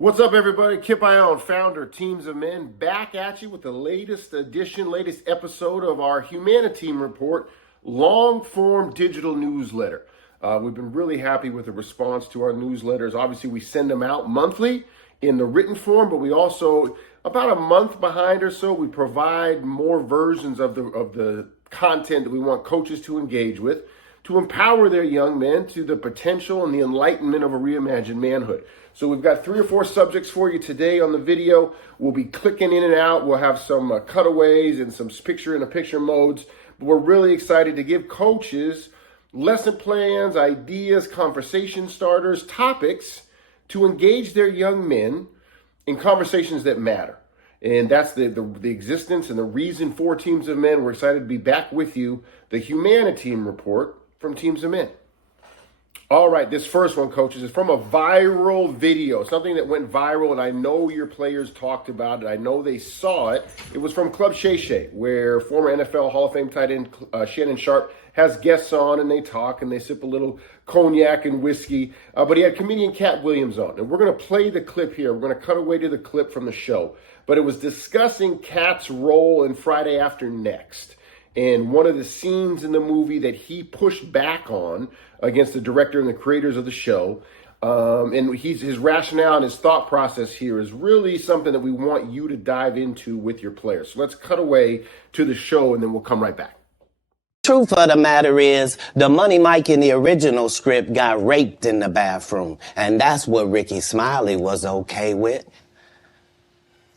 What's up, everybody? Kip Ioane, founder, Teams of Men, back at you with the latest episode of our HuMANiTEAM Report, long-form digital newsletter. We've been really happy with the response to our newsletters. Obviously, we send them out monthly in the written form, but we also, about a month behind or so, we provide more versions of the content that we want coaches to engage with to empower their young men to the potential and the enlightenment of a reimagined manhood. So we've got 3 or 4 subjects for you today on the video. We'll be clicking in and out. We'll have some cutaways and some picture-in-a-picture modes. But we're really excited to give coaches lesson plans, ideas, conversation starters, topics to engage their young men in conversations that matter. And that's the existence and the reason for Teams of Men. We're excited to be back with you, the HuMANiTEAM Report from Teams of Men. All right, this first one, coaches, is from a viral video, something that went viral, and I know your players talked about it. I know they saw it. It was from Club Shay Shay, where former NFL Hall of Fame tight end Shannon Sharpe has guests on, and they talk, and they sip a little cognac and whiskey. But he had comedian Cat Williams on, and we're going to play the clip here. We're going to cut away to the clip from the show. But it was discussing Cat's role in Friday After Next. And one of the scenes in the movie that he pushed back on against the director and the creators of the show, and his rationale and his thought process here is really something that we want you to dive into with your players. So let's cut away to the show, and then we'll come right back. Truth of the matter is, the Money Mike in the original script got raped in the bathroom, and that's what Ricky Smiley was okay with.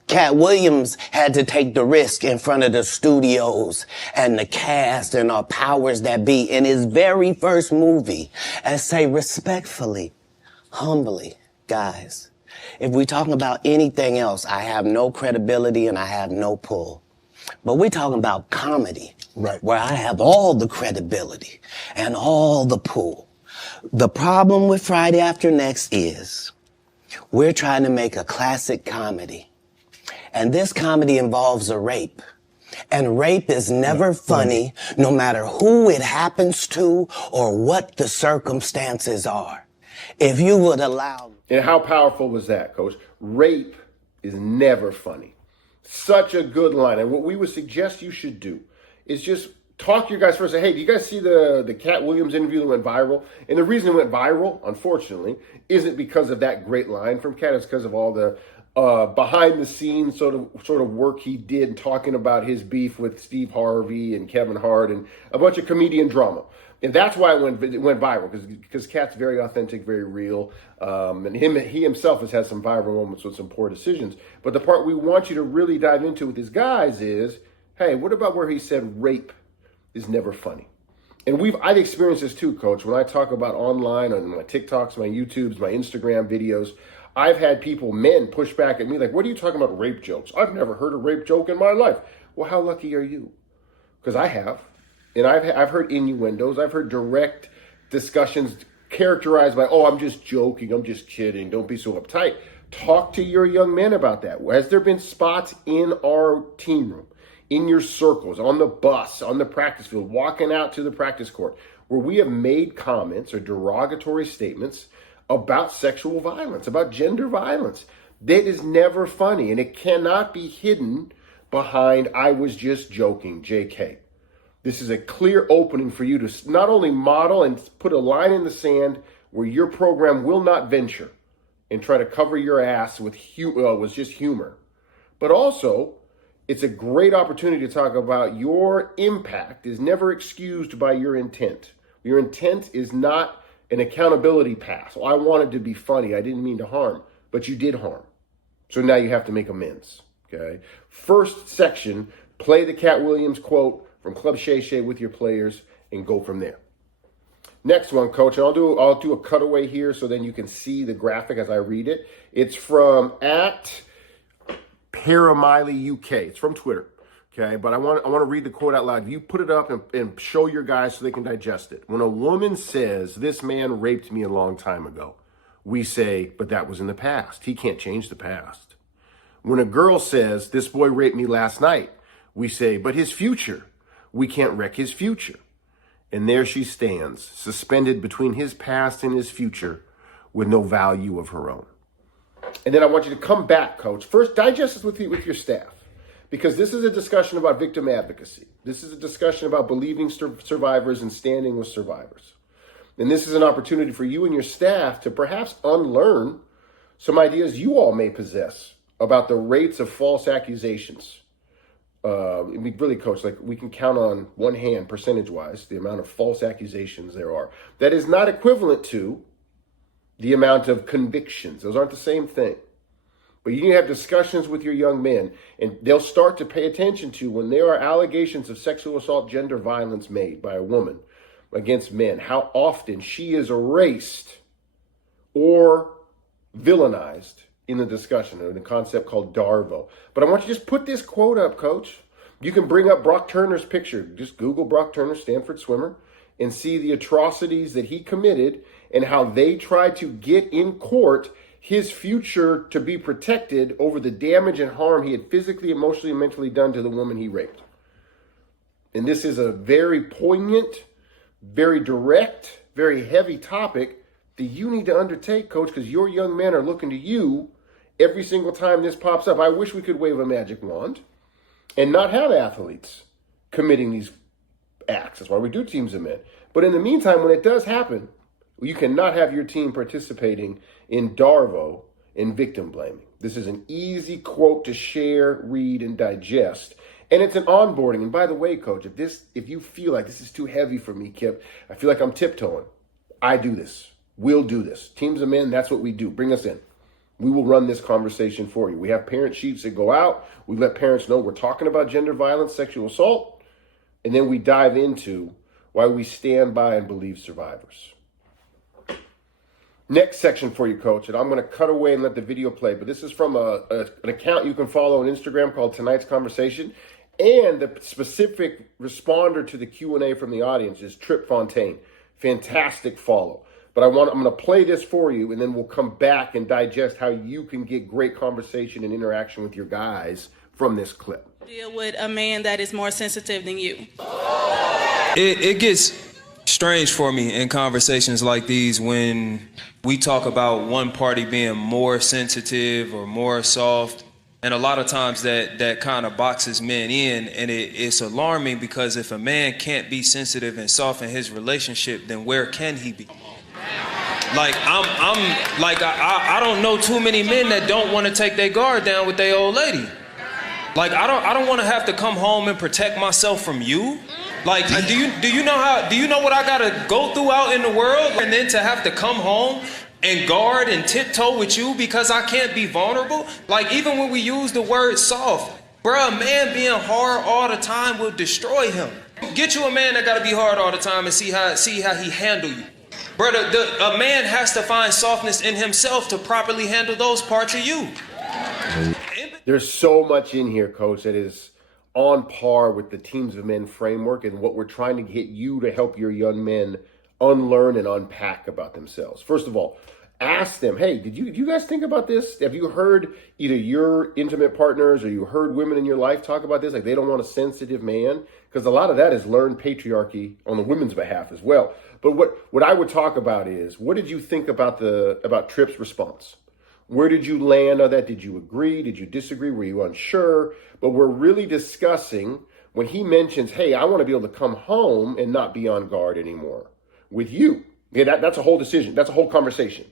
Cat Williams had to take the risk in front of the studios and the cast and our powers that be in his very first movie and say respectfully, humbly, guys, if we're talking about anything else, I have no credibility and I have no pull. But we're talking about comedy, right, where I have all the credibility and all the pull. The problem with Friday After Next is we're trying to make a classic comedy. And this comedy involves a rape. And rape is never funny, no matter who it happens to or what the circumstances are. If you would allow... And how powerful was that, Coach? Rape is never funny. Such a good line. And what we would suggest you should do is just talk to your guys first. Say, hey, do you guys see the Cat Williams interview that went viral? And the reason it went viral, unfortunately, isn't because of that great line from Cat. It's because of all the behind the scenes sort of work he did talking about his beef with Steve Harvey and Kevin Hart and a bunch of comedian drama. And that's why it went viral, because Cat's very authentic, very real. And he himself has had some viral moments with some poor decisions. But the part we want you to really dive into with his guys is, hey, what about where he said rape is never funny? And I've experienced this too, Coach. When I talk about online, on my TikToks, my YouTubes, my Instagram videos, I've had men push back at me like, what are you talking about rape jokes? I've never heard a rape joke in my life. Well, how lucky are you? Because I have. And I've heard innuendos. I've heard direct discussions characterized by, oh, I'm just joking. I'm just kidding. Don't be so uptight. Talk to your young men about that. Has there been spots in our team room, in your circles, on the bus, on the practice field, walking out to the practice court, where we have made comments or derogatory statements about sexual violence, about gender violence? That is never funny, and it cannot be hidden behind, I was just joking, JK. This is a clear opening for you to not only model and put a line in the sand where your program will not venture and try to cover your ass with just humor, but also it's a great opportunity to talk about your impact is never excused by your intent. Your intent is not an accountability pass. Well, I wanted to be funny. I didn't mean to harm, but you did harm. So now you have to make amends, okay? First section, play the Cat Williams quote from Club Shay Shay with your players and go from there. Next one, Coach, and I'll do a cutaway here so then you can see the graphic as I read it. It's from @Paramiley UK. It's from Twitter. Okay, but I want to read the quote out loud. You put it up and show your guys so they can digest it. When a woman says, this man raped me a long time ago, we say, but that was in the past. He can't change the past. When a girl says, this boy raped me last night, we say, but his future, we can't wreck his future. And there she stands, suspended between his past and his future with no value of her own. And then I want you to come back, coach. First, digest this with your staff, because this is a discussion about victim advocacy. This is a discussion about believing survivors and standing with survivors. And this is an opportunity for you and your staff to perhaps unlearn some ideas you all may possess about the rates of false accusations. Really, coach, like we can count on one hand, percentage-wise, the amount of false accusations there are. That is not equivalent to the amount of convictions. Those aren't the same thing. But you need to have discussions with your young men, and they'll start to pay attention to when there are allegations of sexual assault, gender violence made by a woman against men, how often she is erased or villainized in the discussion, or the concept called DARVO. But I want you to just put this quote up, coach. You can bring up Brock Turner's picture. Just Google Brock Turner, Stanford swimmer, and see the atrocities that he committed and how they tried to get in court his future to be protected over the damage and harm he had physically, emotionally, and mentally done to the woman he raped. And this is a very poignant, very direct, very heavy topic that you need to undertake, coach, because your young men are looking to you every single time this pops up. I wish we could wave a magic wand and not have athletes committing these acts. That's why we do Teams of Men. But in the meantime, when it does happen, you cannot have your team participating in DARVO and victim blaming. This is an easy quote to share, read, and digest. And it's an onboarding. And by the way, coach, if you feel like this is too heavy for me, Kip, I feel like I'm tiptoeing, I do this. We'll do this. Teams of Men, that's what we do. Bring us in. We will run this conversation for you. We have parent sheets that go out. We let parents know we're talking about gender violence, sexual assault, and then we dive into why we stand by and believe survivors. Next section for you, coach, and I'm going to cut away and let the video play, but this is from an account you can follow on Instagram called Tonight's Conversation, and the specific responder to the Q&A from the audience is Trip Fontaine. Fantastic follow. But I'm going to play this for you, and then we'll come back and digest how you can get great conversation and interaction with your guys from this clip. Deal with a man that is more sensitive than you. It gets strange for me in conversations like these when we talk about one party being more sensitive or more soft. And a lot of times that kind of boxes men in, and it's alarming, because if a man can't be sensitive and soft in his relationship, then where can he be? Like I don't know too many men that don't want to take their guard down with their old lady. Like I don't want to have to come home and protect myself from you. Like do you know what I gotta go through out in the world, and then to have to come home and guard and tiptoe with you because I can't be vulnerable? Like even when we use the word soft, bruh, a man being hard all the time will destroy him. Get you a man that gotta be hard all the time and see how he handle you. Brother, a man has to find softness in himself to properly handle those parts of you. There's so much in here, coach, that is on par with the Teams of Men framework and what we're trying to get you to help your young men unlearn and unpack about themselves. First of all, ask them, hey, did you guys think about this? Have you heard either your intimate partners or you heard women in your life talk about this? Like they don't want a sensitive man? Because a lot of that is learned patriarchy on the women's behalf as well. But what I would talk about is, what did you think about Tripp's response? Where did you land on that? Did you agree? Did you disagree? Were you unsure? But we're really discussing when he mentions, hey, I want to be able to come home and not be on guard anymore with you. Yeah, that's a whole decision. That's a whole conversation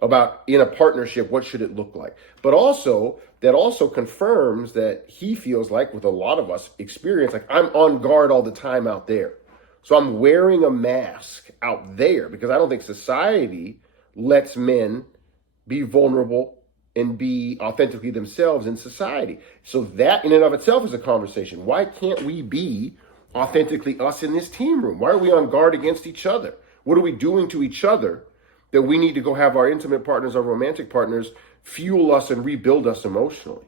about in a partnership, what should it look like? But also, that also confirms that he feels like, with a lot of us experience, like I'm on guard all the time out there. So I'm wearing a mask out there because I don't think society lets men be vulnerable and be authentically themselves in society. So that in and of itself is a conversation. Why can't we be authentically us in this team room? Why are we on guard against each other? What are we doing to each other that we need to go have our intimate partners, our romantic partners, fuel us and rebuild us emotionally?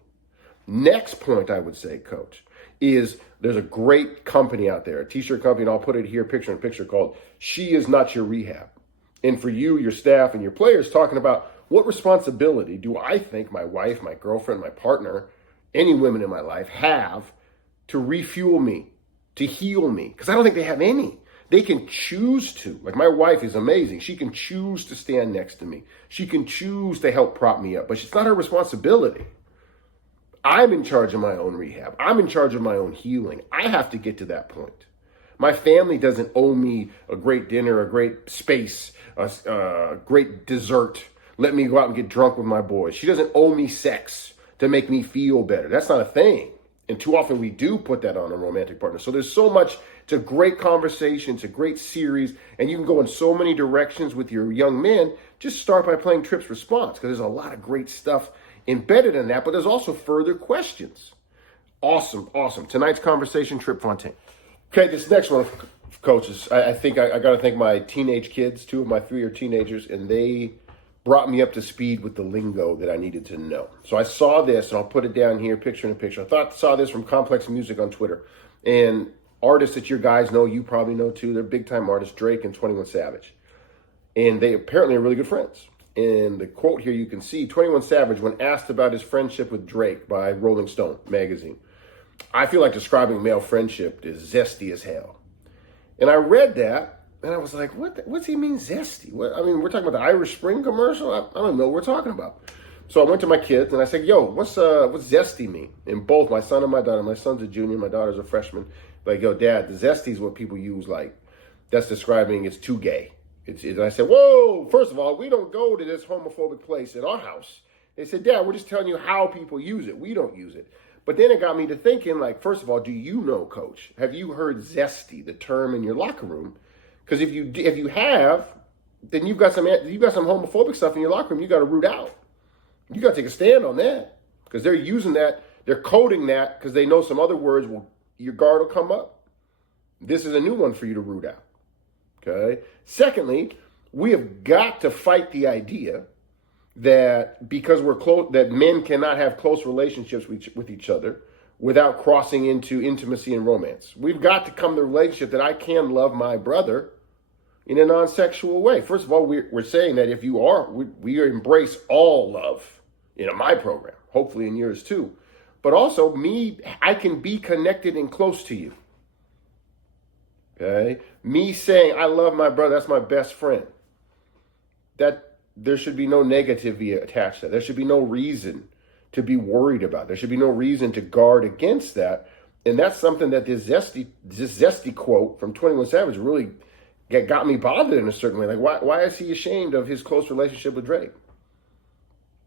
Next point I would say, coach, is there's a great company out there, a t-shirt company, and I'll put it here, picture in picture, called She Is Not Your Rehab. And for you, your staff, and your players, talking about what responsibility do I think my wife, my girlfriend, my partner, any women in my life have to refuel me, to heal me? Because I don't think they have any. They can choose to. Like, my wife is amazing. She can choose to stand next to me. She can choose to help prop me up, but it's not her responsibility. I'm in charge of my own rehab. I'm in charge of my own healing. I have to get to that point. My family doesn't owe me a great dinner, a great space, a great dessert. Let me go out and get drunk with my boys. She doesn't owe me sex to make me feel better. That's not a thing. And too often we do put that on a romantic partner. So there's so much. It's a great conversation. It's a great series. And you can go in so many directions with your young men. Just start by playing Tripp's Response, because there's a lot of great stuff embedded in that. But there's also further questions. Awesome, awesome. Tonight's conversation, Trip Fontaine. Okay, this next one, coaches, I think I got to thank my teenage kids. 2 of my 3 are teenagers, and they brought me up to speed with the lingo that I needed to know. So I saw this, and I'll put it down here, picture in a picture. I saw this from Complex Music on Twitter. And artists that your guys know, you probably know too, they're big-time artists, Drake and 21 Savage. And they apparently are really good friends. And the quote here you can see, 21 Savage, when asked about his friendship with Drake by Rolling Stone magazine, I feel like describing male friendship is zesty as hell. And I read that, and I was like, what's he mean zesty? I mean, we're talking about the Irish Spring commercial? I don't know what we're talking about. So I went to my kids, and I said, yo, what's zesty mean? And both my son and my daughter, my son's a junior, my daughter's a freshman, like, yo, Dad, the zesty is what people use, like, that's describing it's too gay. And I said, whoa, first of all, we don't go to this homophobic place in our house. They said, Dad, we're just telling you how people use it. We don't use it. But then it got me to thinking, like, first of all, do you know, Coach? Have you heard zesty, the term in your locker room? Because if you have, then you've got some homophobic stuff in your locker room you got to root out. You got to take a stand on that, because they're using that, they're coding that because they know some other words your guard will come up. This is a new one for you to root out. Okay. Secondly, we have got to fight the idea that because we're close, that men cannot have close relationships with each other without crossing into intimacy and romance. We've got to come to the relationship that I can love my brother in a non-sexual way. First of all, we're saying that if you are, we embrace all love in my program, hopefully in yours too. But also I can be connected and close to you. Okay? Me saying I love my brother, that's my best friend. That there should be no negativity attached to that. There should be no reason to be worried about. There should be no reason to guard against that. And that's something that this zesty quote from 21 Savage really got me bothered in a certain way. Like, why is he ashamed of his close relationship with Drake?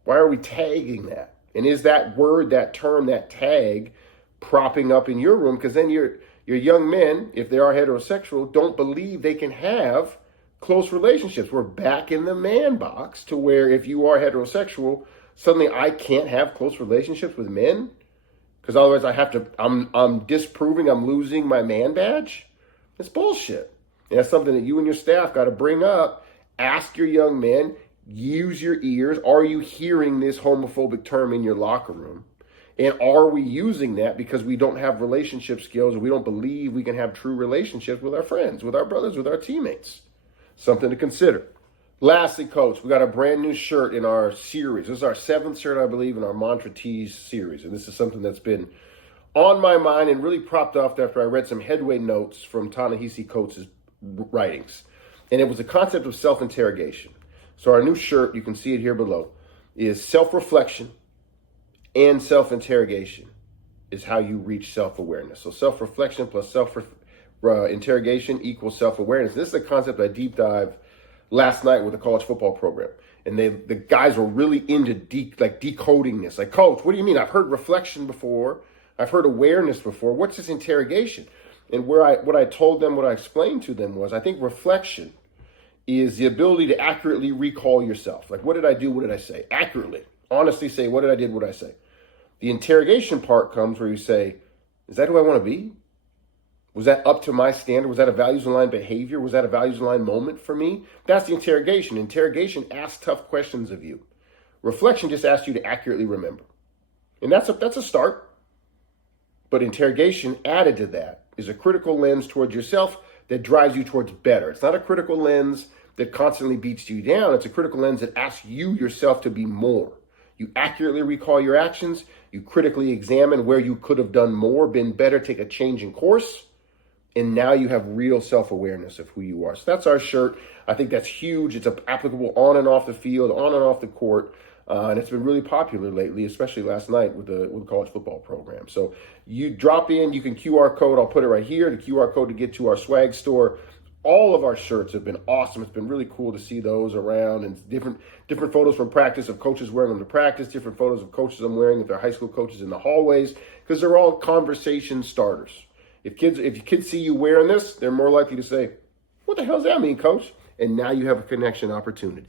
Why are we tagging that? And is that word, that term, that tag propping up in your room? Because then your young men, if they are heterosexual, don't believe they can have close relationships. We're back in the man box to where if you are heterosexual, suddenly I can't have close relationships with men because otherwise I'm disproving, I'm losing my man badge. It's bullshit. And that's something that you and your staff got to bring up. Ask your young men, use your ears. Are you hearing this homophobic term in your locker room? And are we using that because we don't have relationship skills, or we don't believe we can have true relationships with our friends, with our brothers, with our teammates? Something to consider. Lastly, Coach, we got a brand new shirt in our series. This is our 7th shirt, I believe, in our Mantra Tees series. And this is something that's been on my mind and really propped off after I read some headway notes from Ta-Nehisi Coates' writings. And it was the concept of self-interrogation. So our new shirt, you can see it here below, is self-reflection and self-interrogation is how you reach self-awareness. So self-reflection plus self-interrogation equals self-awareness. This is a concept I deep dive last night with a college football program. And the guys were really into decoding this. Like, Coach, what do you mean? I've heard reflection before. I've heard awareness before. What's this interrogation? And what I told them, what I explained to them was, I think reflection is the ability to accurately recall yourself. Like, what did I do? What did I say? Accurately. Honestly say, what did I did? What did I say? The interrogation part comes where you say, is that who I want to be? Was that up to my standard? Was that a values-aligned behavior? Was that a values-aligned moment for me? That's the interrogation. Interrogation asks tough questions of you. Reflection just asks you to accurately remember. And that's a start. But interrogation added to that is a critical lens towards yourself that drives you towards better. It's not a critical lens that constantly beats you down. It's a critical lens that asks you yourself to be more. You accurately recall your actions. You critically examine where you could have done more, been better, take a change in course. And now you have real self-awareness of who you are. So that's our shirt. I think that's huge. It's applicable on and off the field, on and off the court. And it's been really popular lately, especially last night with the college football program. So you drop in, you can QR code. I'll put it right here, the QR code to get to our swag store. All of our shirts have been awesome. It's been really cool to see those around, and different photos from practice of coaches wearing them to practice, different photos of coaches I'm wearing if they're high school coaches in the hallways, because they're all conversation starters. If kids see you wearing this, they're more likely to say, "What the hell does that mean, coach?" And now you have a connection opportunity.